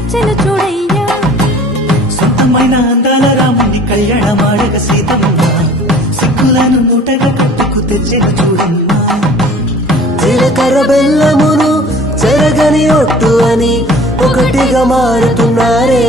తెచ్చెను చూడయ్యా సొంతమైన అందాల రాముని కళ్యాణమాడగ సీతమ్మ సిక్కులను మూటగా కట్టుకు తెచ్చెను చూడమ్మా జీలకర్ర బెల్లమును చెరగని ఒట్టు అని ఒకటిగా మారుతున్నారే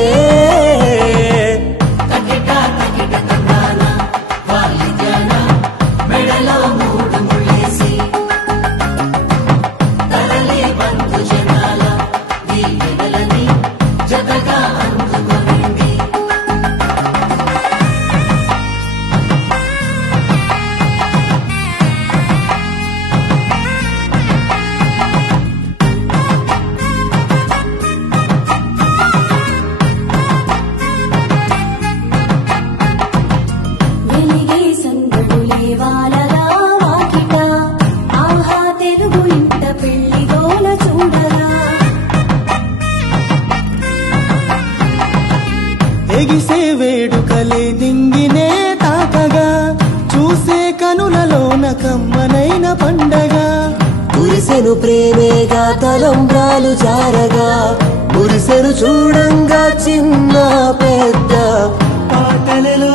ఎగిసే వేడుకలే నింగినే తాకగా చూసే కనులలోన కమ్మనైన పండగ కురిసెను ప్రేమేగా తలంబ్రాలు జారగా మురిసెను చూడంగా చిన్న పెద్ద పాటలలో